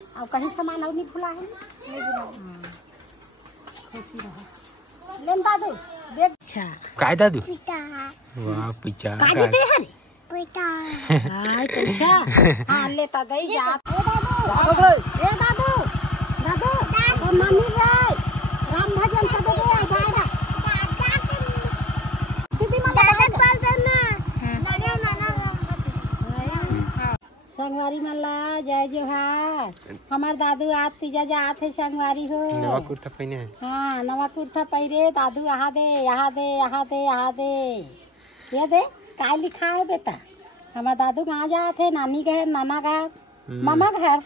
अब कहीं सामान और नहीं भूला है? नहीं भूला। खुशी रहो। लेन दादू देख। अच्छा काय दादू? पिता। वाह पिचा काजी दे है रे पिता। हां पैसा हां लेता दई जा। ए दादू दादू तो नानी रे राम भजन कर दे रे बायरा दीदी मला बोल देना नाना नाना संगवारी मला जय जोहार। हमार दादू आज तीजा जात है संगवारी हो। नवा कुर्ता पहने है। हाँ नवा कुर्ता पहरे दादू यहाँ दे यहाँ दे यहाँ दे यहाँ दे ये दे काय लिखा है बेटा? हमार दादू कहाँ जात है? नानी घर नाना घर मामा घर।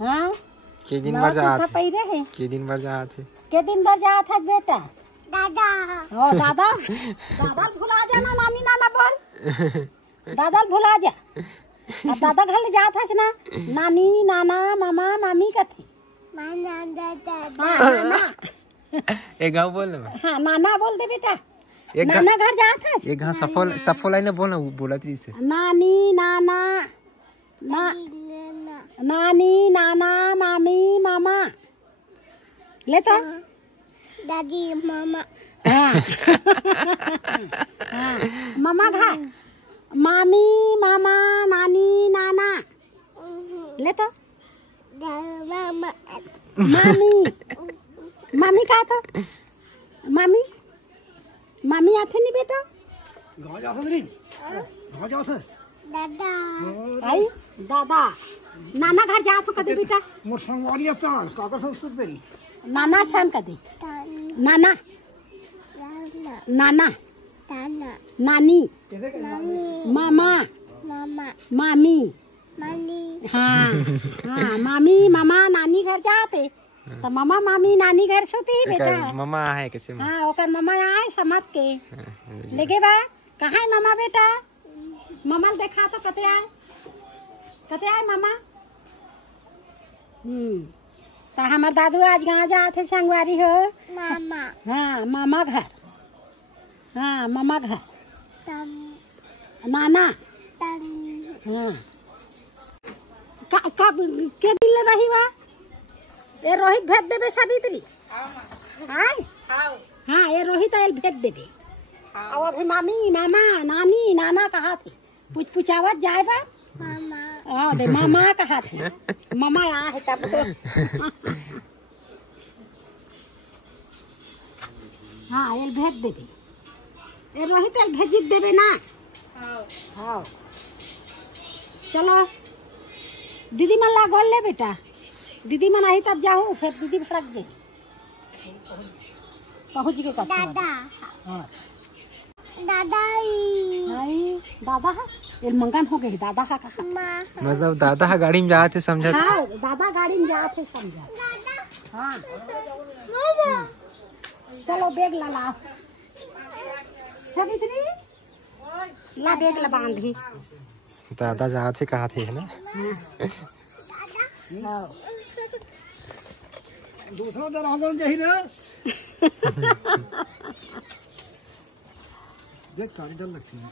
हाँ के दिन भर जात है? पहरे है के दिन भर जात है? के दिन भर जात है बेटा? दादा। ओ दादा दादा भुला जाना नानी नाना बोल दादा भुला जा। अब दादा घर ले जात है ना नानी नाना मामा मामी कथी माना दादा। हाँ नाना एक गाँव बोल ना। हाँ नाना बोल दे बेटा। एक नाना घर जात है एक गाँव सफल लाइन बोलना बोला थी इसे। नानी नाना ना नानी नाना मामी मामा ले तो दादी मामा। हाँ हाँ मामा घर मामी मामा नानी नाना ले तो मामा। मामी मामी का तो मामी मामी आते नहीं बेटा? दादा। आई दादा नाना घर जा तो कदे बेटा? मोर संगवारी अस्ताल काका संस्कृत पेरी नाना छान कदे नाना नाना नाना नानी नानी मामा मामा मामी नानी। हाँ हाँ मामी मामा नानी घर जाते तो मामा मामी नानी घर सोती ही बेटा। मामा है कैसे? हाँ ओकर मामा आए समझ के लेके बा कहाँ है मामा बेटा? मामा देखा तो कते आए मामा? तो हमार दादू आज कहाँ जाते संगवारी हो? मामा। हाँ मामा घर। हाँ मामा घर तम नाना। तम हाँ कब के दिन ले रही बा? ये रोहित भेज देबे सावित्री। हाँ ये रोहित आयल भेज देबे। अब अभी मामी मामा नानी नाना कहा थे पूछावत जाए बा। मामा। हाँ दे मामा कहा थे मामा आ है तब हाँ ये भेज देबे। ये रोहित आयल भेज देबे ना। हाँ चलो दीदी मन ला गोल ले बेटा। दीदी मन आई तब जाओ फिर दीदी भड़क गई पहुँच गए दादा। हाँ दादा। आई दादा है ये मंगन हो गई दादा है कहा? माँ। मतलब दादा गाड़ी में जाते समझा? हाँ दादा गाड़ी में जाते समझा। दादा। हाँ मामा। चलो बैग ला लाओ सावित्री ला बैग ला बांधी। दादा जाते कहा थे है ना? हाँ दूसरा तो रावण चाहिए ना देख साड़ी डर लगती है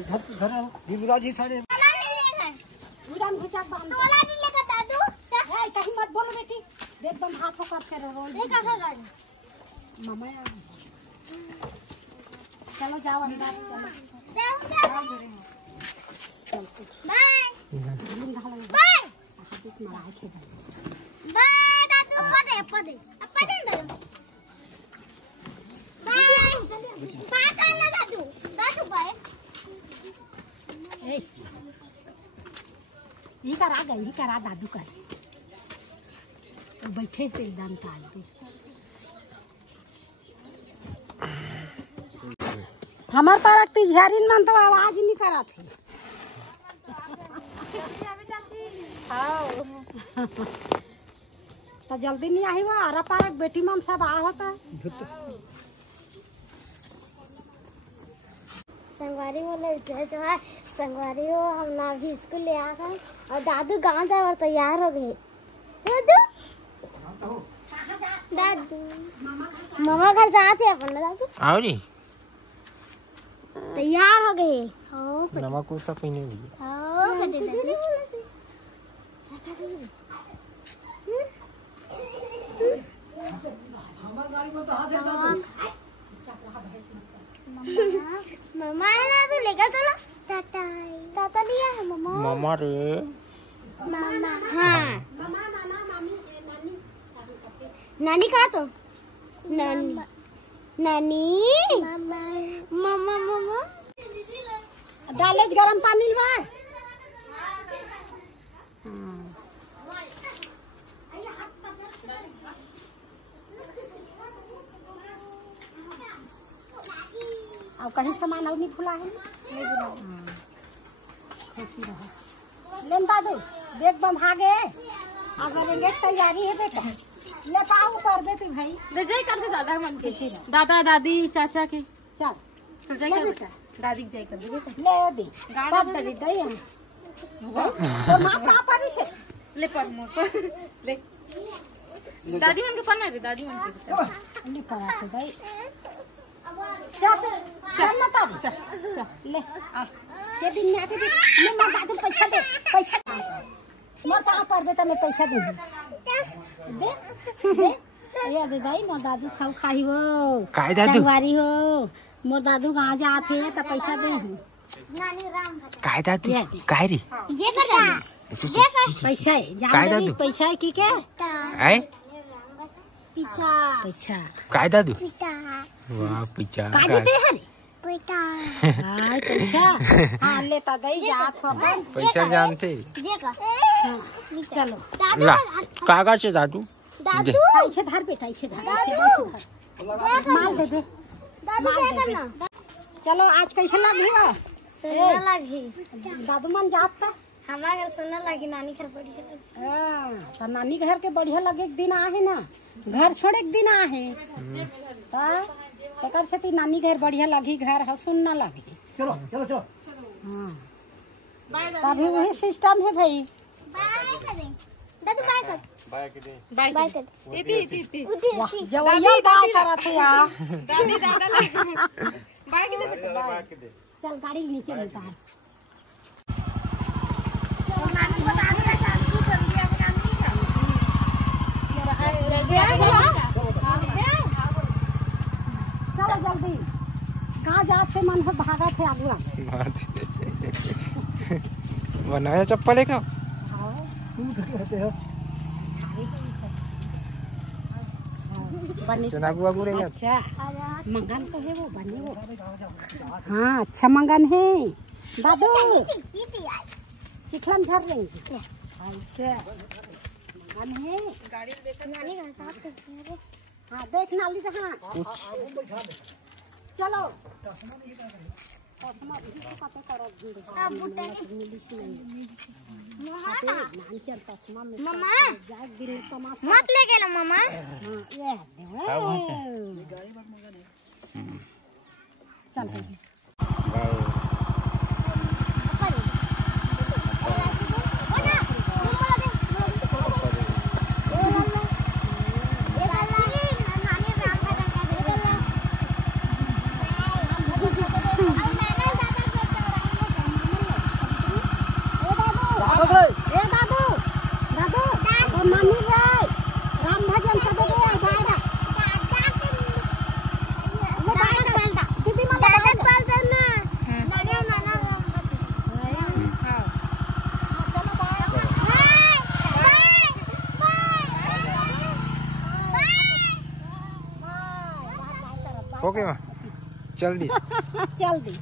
घर युवराज जी साड़ी उड़ान घुचा बांध तोला नहीं लगा दादू। ए कहीं मत बोलो बेटी बैग बंद हाथों का फिर रोल ये कहाँ गाड़ी? मामा आ चलो जाओ अंदर बाय चलो बाय हाथ मरा के बाय दादू। पदे पदे पदे बाय बाय करना दादू। दादू बाय। यही करा दादू कर तो बैठे से एकदम ताल हमार पारक तिझारिन मन तो आवाज नहीं करा थे। तो जल्दी नहीं आई वो आरा पारक बेटी मन सब आ होता। संगवारी बोले जो है संगवारी हो हम ना भी स्कूल ले आ गए और दादू गांव जाए और तैयार हो गए। दादू दादू मामा घर जाते हैं अपन दादू। आओ जी तैयार हो गए। नवा कुर्ता पहने भी। हाँ मम्मा है ना तो लेकर चलो। ताता ताता लिया है मम्मा। मामा रे मामा हाँ नानी कहा तो नानी नानी मम्मा मम्मा डाले गरम पानी में। अब कहीं सामान और नहीं खुला है खुशी रहो। लेन दादू बैग बंधा गए अगर रेंगे तैयारी है बेटा ले पाओ कर देते भाई ले जाए कर दे दादा मन के दादा दादी चाचा के चल चल जाए कर बेटा दादी के जाए कर दे बेटा ले दे गाड़ा दे दे दे हम तो मां पापा रे से ले पर मो ले दादी मन के पन्ना दे दादी मन के नहीं पड़ा तो भाई चल चल ना तब चल ले आ के दिन में आके दे मैं मां दादू पैसा दे पैसा मोर पापा पर बेटा मैं पैसा दे दे ये दे दाई मोर दादू खाऊ खाई हो काय दादू संगवारी हो मोर दादू कहाँ जाते हैं तो पैसा दे हूँ नानी राम काय दादू काय रे ये कर पैसा है काय जान दादू? पैसा है की क्या आय पीछा पैसा काय दादू पिता वाह पिचा का देते हैं पिता हां पैसा हाँ लेता दई जात हो पैसा जानते ये कर चलो ला कागज से दादू दादू ऐसे धर बेटा ऐसे धर माल दे बे दादू क्या करना चलो आज कैसे लगी हो सुनने लगी दादू मन जात था हमारा घर सुनने लगी नानी घर बढ़िया लगी तो नानी घर के बढ़िया लगे एक दिन आहे ना घर छोड़ एक दिन आहे तेकर से ती नानी घर बढ़िया लगी घर है सुन ना लगी चलो चलो चलो हाँ तभी वही सिस्टम है भाई बाय कर दे दादू बाय कर बाय कर इति इति इति वाह जवैया बाय करत है यार दादी दादा बाय के दे बेटा चल गाड़ी नीचे उतार चलो जल्दी कहाँ जाते मन हो भागा थे अगला बनाया चप्पल है क्या चनागू वागू रहेगा अच्छा मंगन तो है वो बने वो हाँ अच्छा मंगन है दादू चिखलम झर रहेंगे अच्छा मंगन है नानी घर साथ करते हैं हाँ देख नाली जहाँ चलो मम्मा मत ले गए मम्मा चल ओके माँ चल दी चल दी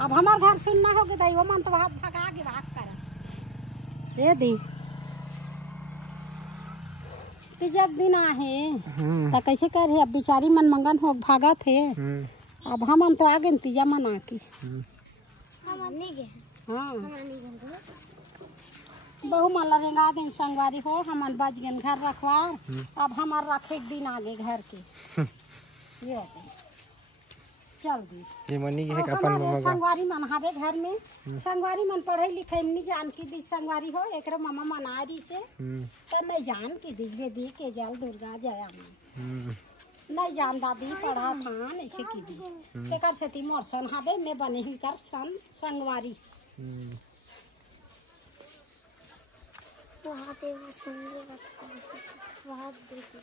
अब हमार घर सुनना हो गया वो मन तो भाग भगा के भाग कर ये दी तीजक दिन आहे तो कैसे कर है अब बिचारी मन मंगन हो भागा थे अब हम तो आ गए तीजा मन आके हम नहीं गए हाँ हम नहीं गए बहु मन लरेगा दिन संगवारी हो हमन बच गए घर रखवा अब हमार रखे एक दिन आगे घर के ये चल दी ये मनी के अब अपन हमारे मम्मा संगवारी मन हावे घर में संगवारी मन पढ़े लिखे नहीं जान की दी संगवारी हो एक मम्मा मनारी से तो नहीं जान की दी बेबी के जल दुर्गा जया नहीं जान दादी पढ़ा थान ऐसे की दी तेकर से ती मोर सन हावे मैं बने ही कर सन संगवारी वहाँ पे वो सुंदर लगता है, वहाँ देखिए